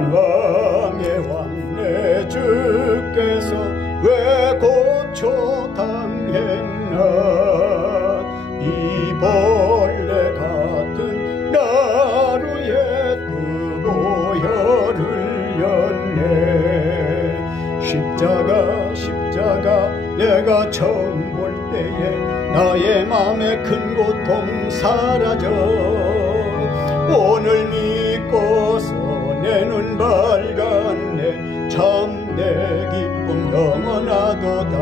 만왕의 왕 내 주께서 왜 고초 당했나. 이 벌레 같은 나루에 뜨보혈을 흘렸네. 십자가 내가 처음 볼 때에 나의 맘에 큰 고통 사라져. 오늘 믿고서 내 눈 밝았네. 참내 기쁨 영원하도다.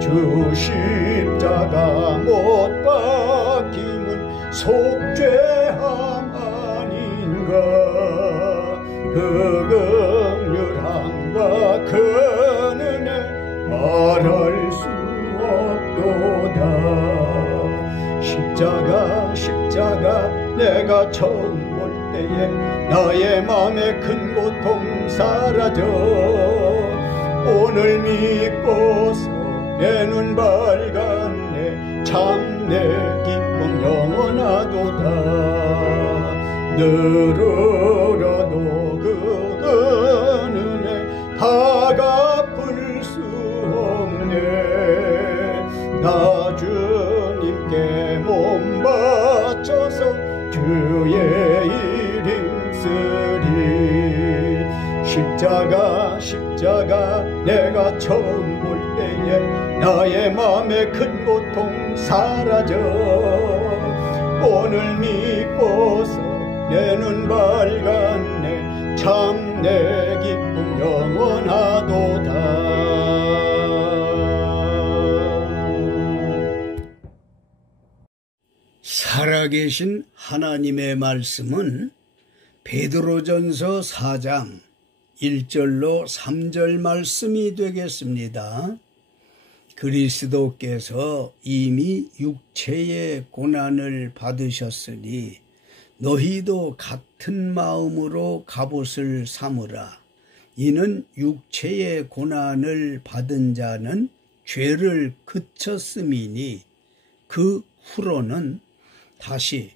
주 십자가 못 박힘은 속죄함 아닌가. 그 긍휼함과 그 은혜 말할 수 없도다. 십자가 내가 처음 볼 때에 나의 맘에 큰 고통 사라져. 오늘 믿고서 내 눈 밝았네. 참내 기쁨 영원하도다. 늘어도 그 은혜 다 갚을 수 없네. 나 주님께 몸 바쳐서 주의 일 힘쓰리. 십자가 내가 처음 볼 때에 나의 맘에 큰 고통 사라져. 오늘 믿고서 내 눈 밝았네. 참내 기쁨 영원하도다. 살아계신 하나님의 말씀은 베드로전서 4장 1절로 3절 말씀이 되겠습니다. 그리스도께서 이미 육체의 고난을 받으셨으니 너희도 같은 마음으로 갑옷을 삼으라. 이는 육체의 고난을 받은 자는 죄를 그쳤음이니 그 후로는 다시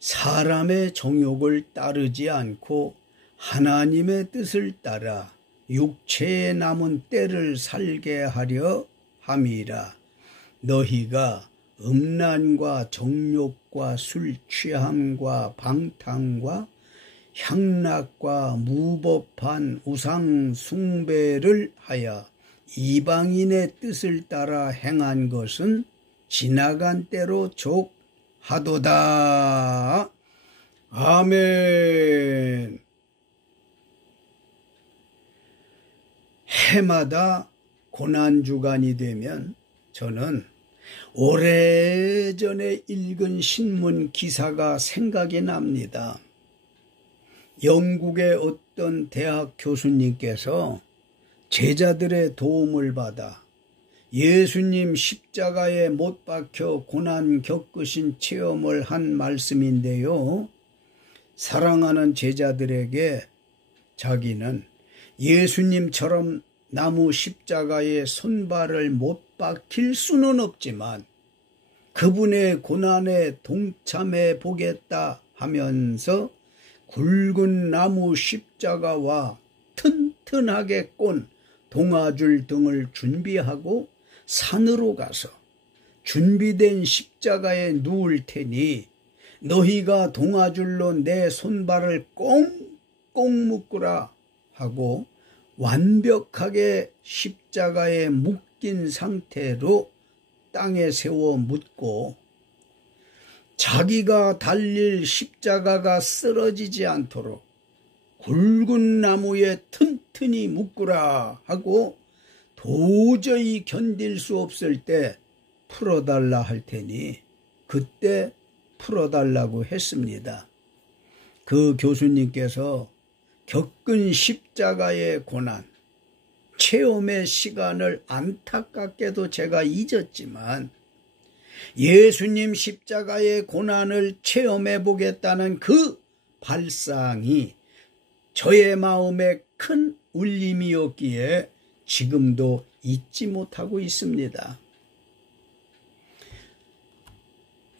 사람의 정욕을 따르지 않고 하나님의 뜻을 따라 육체에 남은 때를 살게 하려 함이라. 너희가 음란과 정욕과 술 취함과 방탕과 향락과 무법한 우상 숭배를 하여 이방인의 뜻을 따라 행한 것은 지나간 때로 족하도다. 아멘. 해마다 고난주간이 되면 저는 오래전에 읽은 신문 기사가 생각이 납니다. 영국의 어떤 대학 교수님께서 제자들의 도움을 받아 예수님 십자가에 못 박혀 고난 겪으신 체험을 한 말씀인데요. 사랑하는 제자들에게 자기는 예수님처럼 나무 십자가에 손발을 못 박힐 수는 없지만 그분의 고난에 동참해 보겠다 하면서 굵은 나무 십자가와 튼튼하게 꼰 동아줄 등을 준비하고 산으로 가서 준비된 십자가에 누울 테니 너희가 동아줄로 내 손발을 꽁꽁 묶으라 하고 완벽하게 십자가에 묶인 상태로 땅에 세워 묻고 자기가 달릴 십자가가 쓰러지지 않도록 굵은 나무에 튼튼히 묶으라 하고 도저히 견딜 수 없을 때 풀어달라 할 테니 그때 풀어달라고 했습니다. 그 교수님께서 겪은 십자가의 고난, 체험의 시간을 안타깝게도 제가 잊었지만 예수님 십자가의 고난을 체험해 보겠다는 그 발상이 저의 마음에 큰 울림이었기에 지금도 잊지 못하고 있습니다.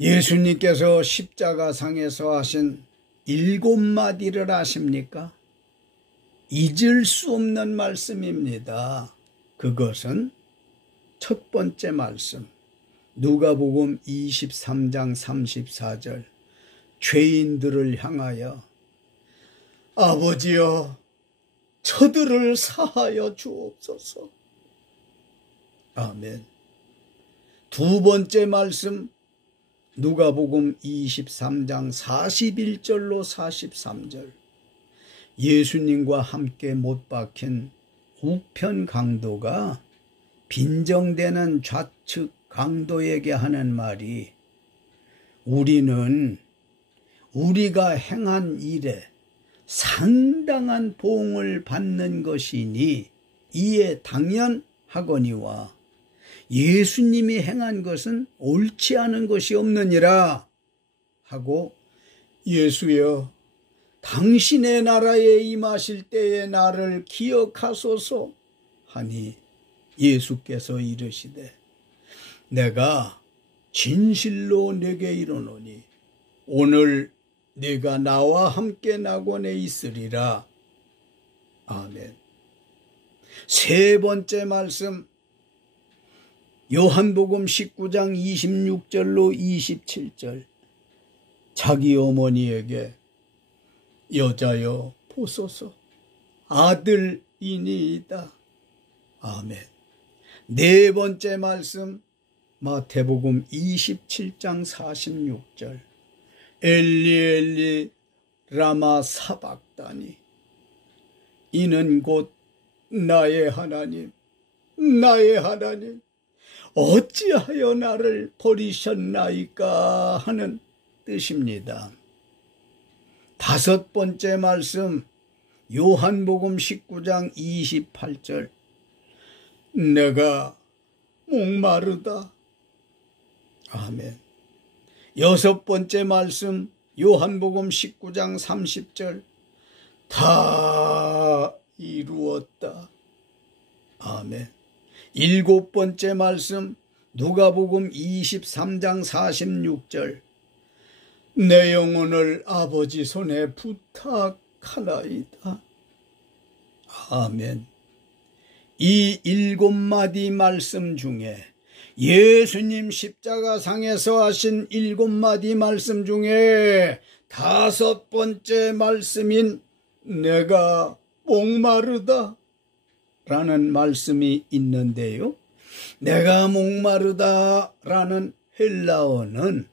예수님께서 십자가상에서 하신 7마디를 아십니까? 잊을 수 없는 말씀입니다. 그것은 첫 번째 말씀, 누가복음 23장 34절, 죄인들을 향하여 아버지여 저들을 사하여 주옵소서. 아멘. 두 번째 말씀, 누가복음 23장 41절로 43절, 예수님과 함께 못 박힌 우편 강도가 빈정대는 좌측 강도에게 하는 말이, 우리는 우리가 행한 일에 상당한 보응을 받는 것이니 이에 당연하거니와 예수님이 행한 것은 옳지 않은 것이 없느니라 하고, 예수여 당신의 나라에 임하실 때에 나를 기억하소서 하니, 예수께서 이르시되 내가 진실로 네게 이르노니 오늘 네가 나와 함께 낙원에 있으리라. 아멘. 세 번째 말씀, 요한복음 19장 26절로 27절, 자기 어머니에게 여자여 보소서 아들이니이다. 아멘. 네 번째 말씀, 마태복음 27장 46절, 엘리 엘리 라마 사박다니, 이는 곧 나의 하나님 나의 하나님 어찌하여 나를 버리셨나이까 하는 뜻입니다. 다섯 번째 말씀, 요한복음 19장 28절, 내가 목마르다. 아멘. 여섯 번째 말씀, 요한복음 19장 30절, 다 이루었다. 아멘. 일곱 번째 말씀, 누가복음 23장 46절, 내 영혼을 아버지 손에 부탁하나이다. 아멘. 이 7마디 말씀 중에, 예수님 십자가상에서 하신 7마디 말씀 중에 다섯 번째 말씀인 내가 목마르다 라는 말씀이 있는데요, 내가 목마르다 라는 헬라어는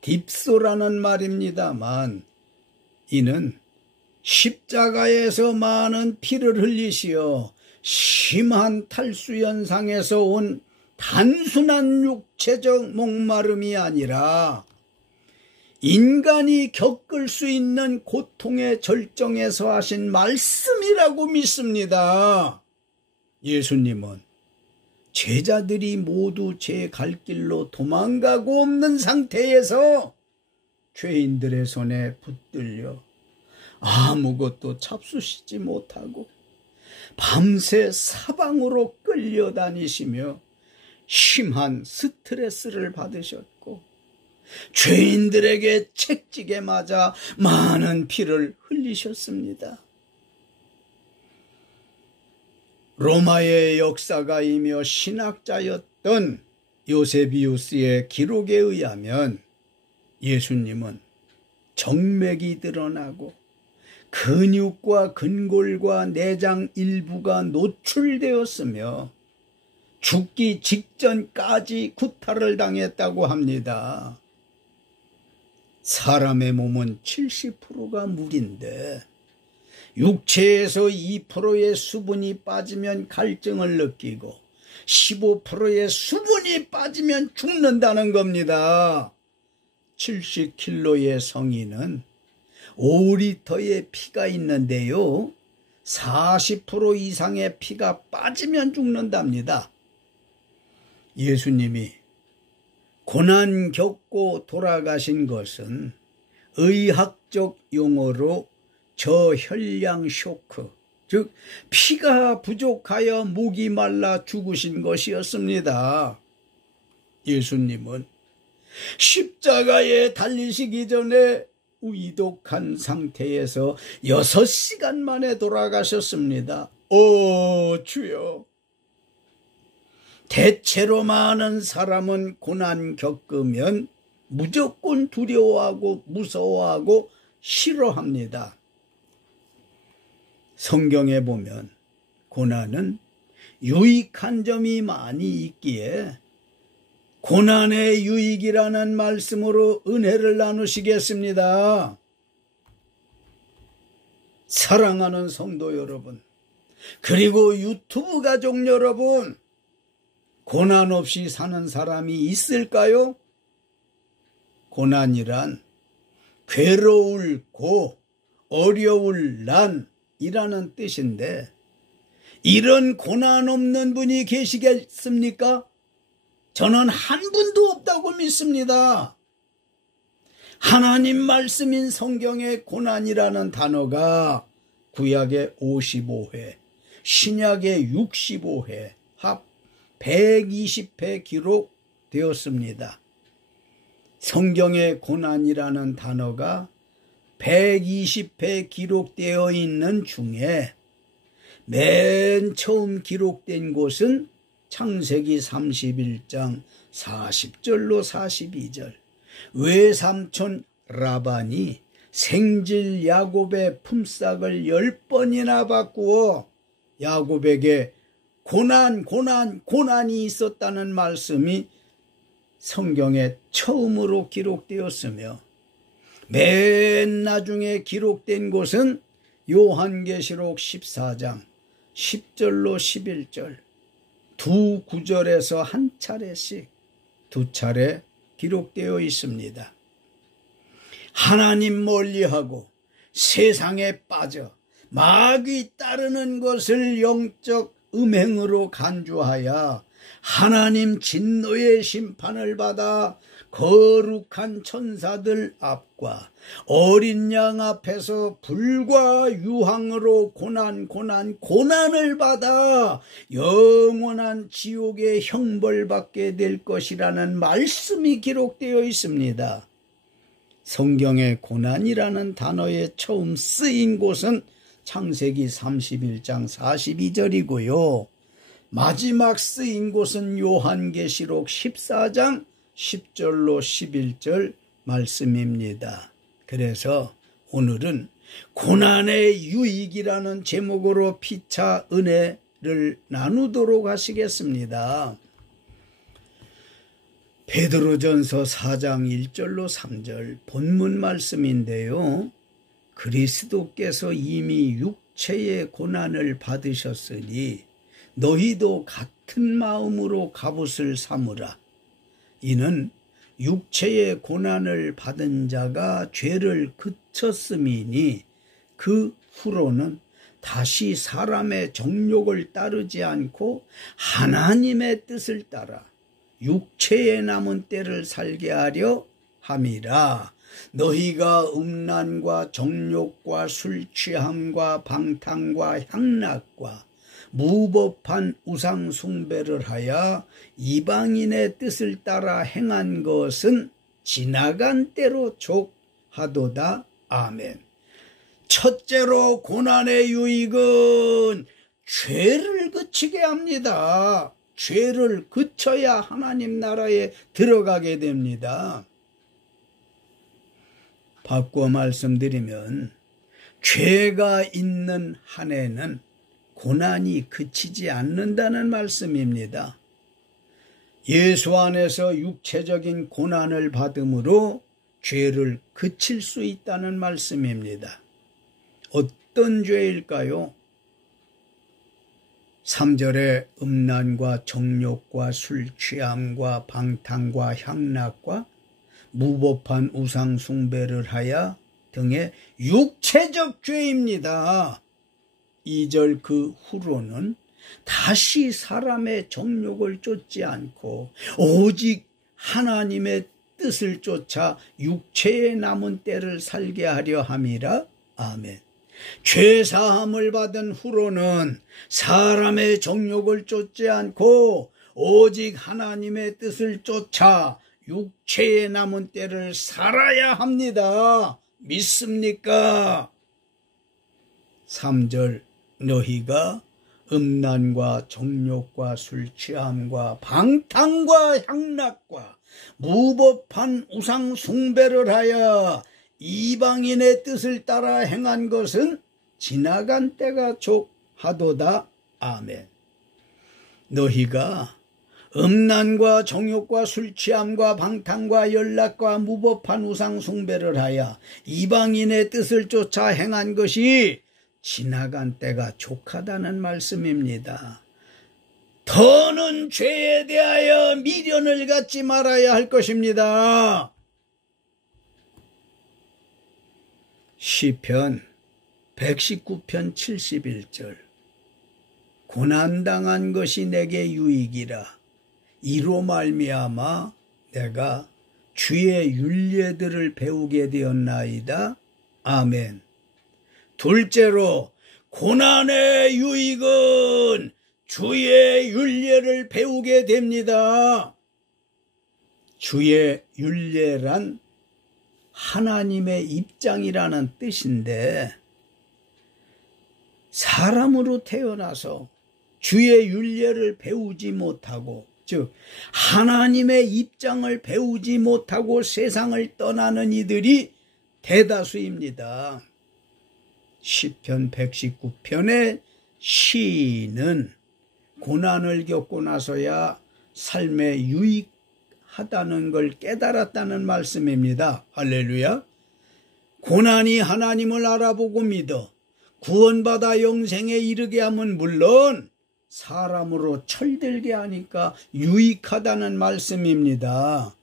딥소라는 말입니다만, 이는 십자가에서 많은 피를 흘리시어 심한 탈수 현상에서 온 단순한 육체적 목마름이 아니라 인간이 겪을 수 있는 고통의 절정에서 하신 말씀이라고 믿습니다. 예수님은 제자들이 모두 제 갈 길로 도망가고 없는 상태에서 죄인들의 손에 붙들려 아무것도 잡수시지 못하고 밤새 사방으로 끌려다니시며 심한 스트레스를 받으셨고, 죄인들에게 채찍에 맞아 많은 피를 흘리셨습니다. 로마의 역사가이며 신학자였던 요세비우스의 기록에 의하면 예수님은 정맥이 드러나고 근육과 근골과 내장 일부가 노출되었으며 죽기 직전까지 구타를 당했다고 합니다. 사람의 몸은 70%가 물인데 육체에서 2%의 수분이 빠지면 갈증을 느끼고 15%의 수분이 빠지면 죽는다는 겁니다. 70kg의 성인은 5리터의 피가 있는데요, 40% 이상의 피가 빠지면 죽는답니다. 예수님이 고난 겪고 돌아가신 것은 의학적 용어로 저혈량 쇼크, 즉 피가 부족하여 목이 말라 죽으신 것이었습니다. 예수님은 십자가에 달리시기 전에 위독한 상태에서 6시간 만에 돌아가셨습니다. 오 주여, 대체로 많은 사람은 고난 겪으면 무조건 두려워하고 무서워하고 싫어합니다. 성경에 보면 고난은 유익한 점이 많이 있기에 고난의 유익이라는 말씀으로 은혜를 나누시겠습니다. 사랑하는 성도 여러분, 그리고 유튜브 가족 여러분, 고난 없이 사는 사람이 있을까요? 고난이란 괴로울 고, 어려울 난이라는 뜻인데, 이런 고난 없는 분이 계시겠습니까? 저는 한 분도 없다고 믿습니다. 하나님 말씀인 성경의 고난이라는 단어가 구약의 55회, 신약의 65회, 합 120회 기록되었습니다. 성경의 고난이라는 단어가 120회 기록되어 있는 중에 맨 처음 기록된 곳은 창세기 31장 40절로 42절. 외삼촌 라반이 생질 야곱의 품삯을 10번이나 바꾸어 야곱에게 고난이 있었다는 말씀이 성경에 처음으로 기록되었으며, 맨 나중에 기록된 곳은 요한계시록 14장 10절로 11절, 두 구절에서 한 차례씩 두 차례 기록되어 있습니다. 하나님 멀리하고 세상에 빠져 마귀 따르는 것을 영적 음행으로 간주하여 하나님 진노의 심판을 받아 거룩한 천사들 앞과 어린 양 앞에서 불과 유황으로 고난을 받아 영원한 지옥의 형벌받게 될 것이라는 말씀이 기록되어 있습니다. 성경의 고난이라는 단어에 처음 쓰인 곳은 창세기 31장 42절이고요. 마지막 쓰인 곳은 요한계시록 14장 10절로 11절 말씀입니다. 그래서 오늘은 고난의 유익이라는 제목으로 피차 은혜를 나누도록 하시겠습니다. 베드로전서 4장 1절로 3절 본문 말씀인데요. 그리스도께서 이미 육체의 고난을 받으셨으니 너희도 같은 마음으로 갑옷을 삼으라. 이는 육체의 고난을 받은 자가 죄를 그쳤음이니 그 후로는 다시 사람의 정욕을 따르지 않고 하나님의 뜻을 따라 육체에 남은 때를 살게 하려 함이라. 너희가 음란과 정욕과 술 취함과 방탕과 향락과 무법한 우상 숭배를 하여 이방인의 뜻을 따라 행한 것은 지나간 때로 족하도다. 아멘. 첫째로 고난의 유익은 죄를 그치게 합니다. 죄를 그쳐야 하나님 나라에 들어가게 됩니다. 바꿔 말씀드리면 죄가 있는 한 해는 고난이 그치지 않는다는 말씀입니다. 예수 안에서 육체적인 고난을 받음으로 죄를 그칠 수 있다는 말씀입니다. 어떤 죄일까요? 3절에 음란과 정욕과 술 취함과 방탕과 향락과 무법한 우상 숭배를 하여 등의 육체적 죄입니다. 2절 그 후로는 다시 사람의 정욕을 쫓지 않고 오직 하나님의 뜻을 쫓아 육체에 남은 때를 살게 하려 함이라. 아멘. 죄사함을 받은 후로는 사람의 정욕을 쫓지 않고 오직 하나님의 뜻을 쫓아 육체의 남은 때를 살아야 합니다. 믿습니까? 3절 너희가 음란과 정욕과 술취함과 방탕과 향락과 무법한 우상 숭배를 하여 이방인의 뜻을 따라 행한 것은 지나간 때가 족하도다. 아멘. 너희가 음란과 정욕과 술취함과 방탕과 연락과 무법한 우상 숭배를 하여 이방인의 뜻을 쫓아 행한 것이 지나간 때가 족하다는 말씀입니다. 더는 죄에 대하여 미련을 갖지 말아야 할 것입니다. 시편 119편 71절 고난당한 것이 내게 유익이라 이로 말미암아 내가 주의 율례들을 배우게 되었나이다. 아멘. 둘째로 고난의 유익은 주의 율례를 배우게 됩니다. 주의 율례란 하나님의 입장이라는 뜻인데 사람으로 태어나서 주의 율례를 배우지 못하고 즉 하나님의 입장을 배우지 못하고 세상을 떠나는 이들이 대다수입니다. 시편 119편의 시인은 고난을 겪고 나서야 삶에 유익하다는 걸 깨달았다는 말씀입니다. 할렐루야. 고난이 하나님을 알아보고 믿어 구원받아 영생에 이르게 하면 물론 사람으로 철들게 하니까 유익하다는 말씀입니다.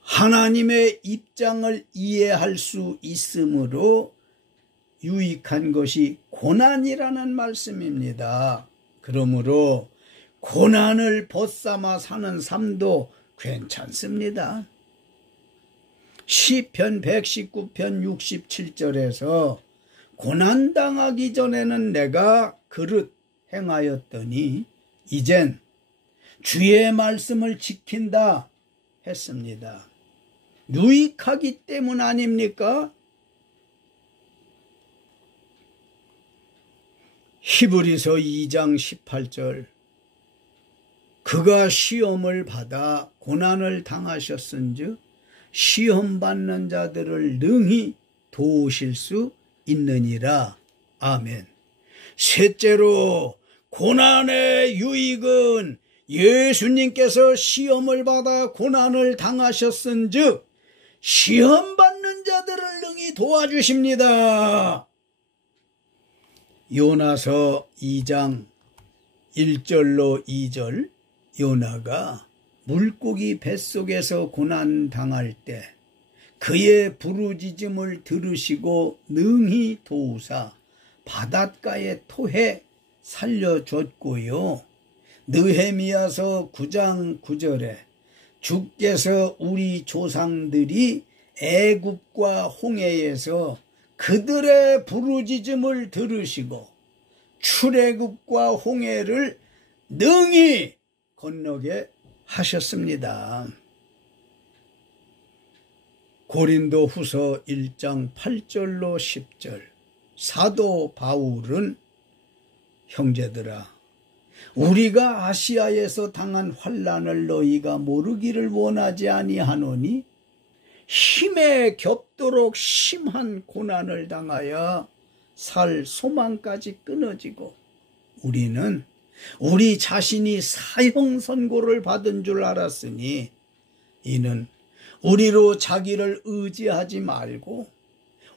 하나님의 입장을 이해할 수 있으므로 유익한 것이 고난이라는 말씀입니다. 그러므로 고난을 벗삼아 사는 삶도 괜찮습니다. 시편 119편 67절에서 고난당하기 전에는 내가 그릇 행하였더니 이젠 주의 말씀을 지킨다 했습니다. 유익하기 때문 아닙니까? 히브리서 2장 18절 그가 시험을 받아 고난을 당하셨은즉 시험 받는 자들을 능히 도우실 수 있느니라. 아멘. 셋째로 고난의 유익은 예수님께서 시험을 받아 고난을 당하셨은즉 시험 받는 자들을 능히 도와주십니다. 요나서 2장 1절로 2절 요나가 물고기 뱃속에서 고난당할 때 그의 부르짖음을 들으시고 능히 도우사 바닷가에 토해 살려줬고요. 느헤미야서 9장 9절에 주께서 우리 조상들이 애굽과 홍해에서 그들의 부르짖음을 들으시고 출애굽과 홍해를 능히 건너게 하셨습니다. 고린도 후서 1장 8절로 10절 사도 바울은 형제들아 우리가 아시아에서 당한 환난을 너희가 모르기를 원하지 아니하노니 힘에 겹도록 심한 고난을 당하여 살 소망까지 끊어지고 우리는 우리 자신이 사형 선고를 받은 줄 알았으니 이는 우리로 자기를 의지하지 말고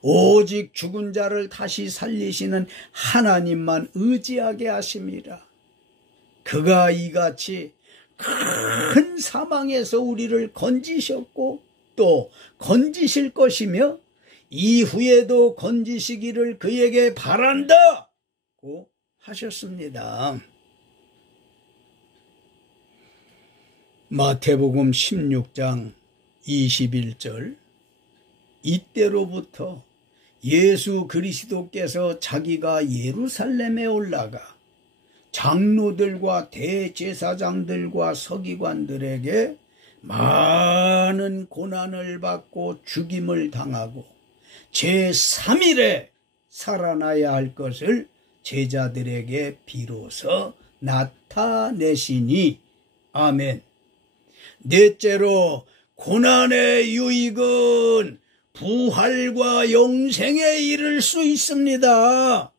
오직 죽은 자를 다시 살리시는 하나님만 의지하게 하심이라. 그가 이같이 큰 사망에서 우리를 건지셨고 또 건지실 것이며 이후에도 건지시기를 그에게 바란다고 하셨습니다. 마태복음 16장 21절 이때로부터 예수 그리스도께서 자기가 예루살렘에 올라가 장로들과 대제사장들과 서기관들에게 많은 고난을 받고 죽임을 당하고 제3일에 살아나야 할 것을 제자들에게 비로소 나타내시니. 아멘. 넷째로, 고난의 유익은 부활과 영생에 이를 수 있습니다.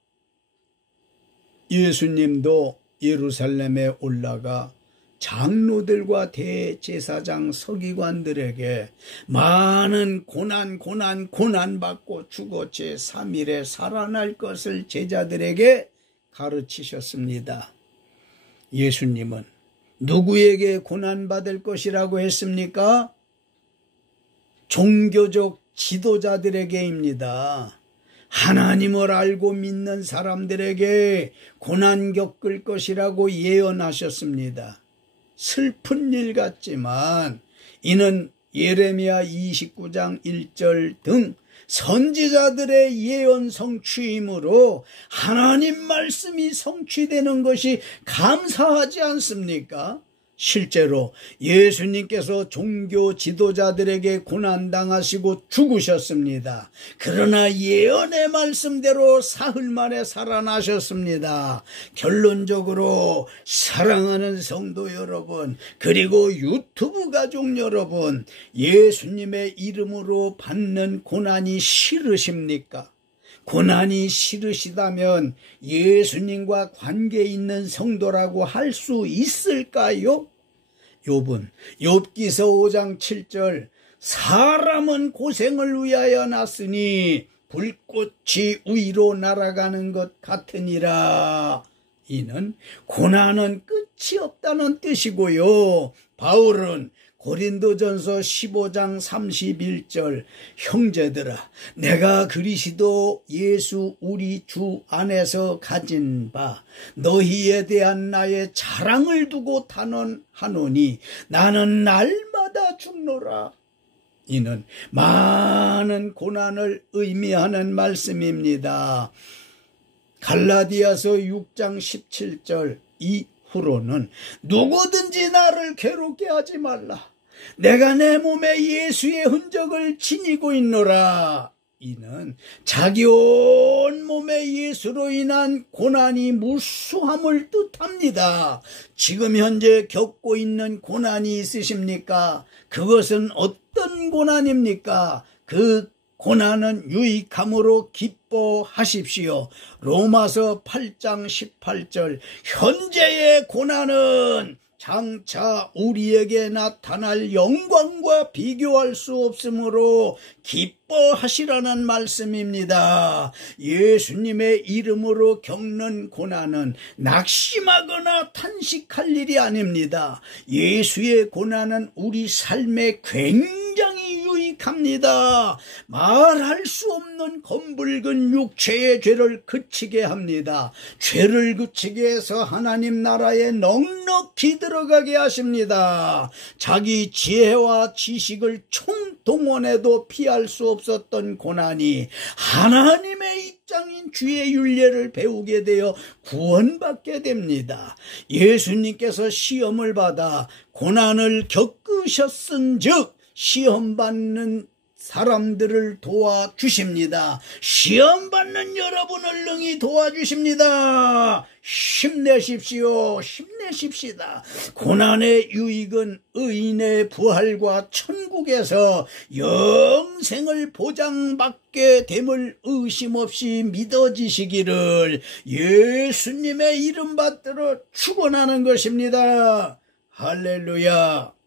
예수님도 예루살렘에 올라가 장로들과 대제사장 서기관들에게 많은 고난 받고 죽어 제3일에 살아날 것을 제자들에게 가르치셨습니다. 예수님은 누구에게 고난받을 것이라고 했습니까? 종교적 지도자들에게입니다. 하나님을 알고 믿는 사람들에게 고난 겪을 것이라고 예언하셨습니다. 슬픈 일 같지만 이는 예레미야 29장 1절 등 선지자들의 예언 성취이므로 하나님 말씀이 성취되는 것이 감사하지 않습니까? 실제로 예수님께서 종교 지도자들에게 고난당하시고 죽으셨습니다. 그러나 예언의 말씀대로 사흘 만에 살아나셨습니다. 결론적으로 사랑하는 성도 여러분, 그리고 유튜브 가족 여러분, 예수님의 이름으로 받는 고난이 싫으십니까? 고난이 싫으시다면 예수님과 관계 있는 성도라고 할 수 있을까요? 욥은 욥기서 5장 7절 사람은 고생을 위하여 났으니 불꽃이 위로 날아가는 것 같으니라. 이는 고난은 끝이 없다는 뜻이고요. 바울은 고린도전서 15장 31절 형제들아 내가 그리스도 예수 우리 주 안에서 가진 바 너희에 대한 나의 자랑을 두고 탄원하노니 나는 날마다 죽노라. 이는 많은 고난을 의미하는 말씀입니다. 갈라디아서 6장 17절 이후로는 누구든지 나를 괴롭게 하지 말라. 내가 내 몸에 예수의 흔적을 지니고 있노라. 이는 자기 온 몸에 예수로 인한 고난이 무수함을 뜻합니다. 지금 현재 겪고 있는 고난이 있으십니까? 그것은 어떤 고난입니까? 그 고난은 유익함으로 기뻐하십시오. 로마서 8장 18절 현재의 고난은 장차 우리에게 나타날 영광과 비교할 수 없으므로 기뻐하시라는 말씀입니다. 예수님의 이름으로 겪는 고난은 낙심하거나 탄식할 일이 아닙니다. 예수의 고난은 우리 삶에 굉장히 유익합니다. 말할 수 없는 검붉은 육체의 죄를 그치게 합니다. 죄를 그치게 해서 하나님 나라에 넉넉히 들어가게 하십니다. 자기 지혜와 지식을 총동원해도 피할 수 없었던 고난이 하나님의 입장인 주의 윤례를 배우게 되어 구원받게 됩니다. 예수님께서 시험을 받아 고난을 겪으셨은즉 시험받는 사람들을 도와주십니다. 시험받는 여러분을 능히 도와주십니다. 힘내십시오. 힘내십시다. 고난의 유익은 의인의 부활과 천국에서 영생을 보장받게 됨을 의심 없이 믿어지시기를 예수님의 이름 받들어 축원하는 것입니다. 할렐루야.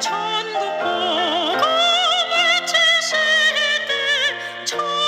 천국 복음을 주실 때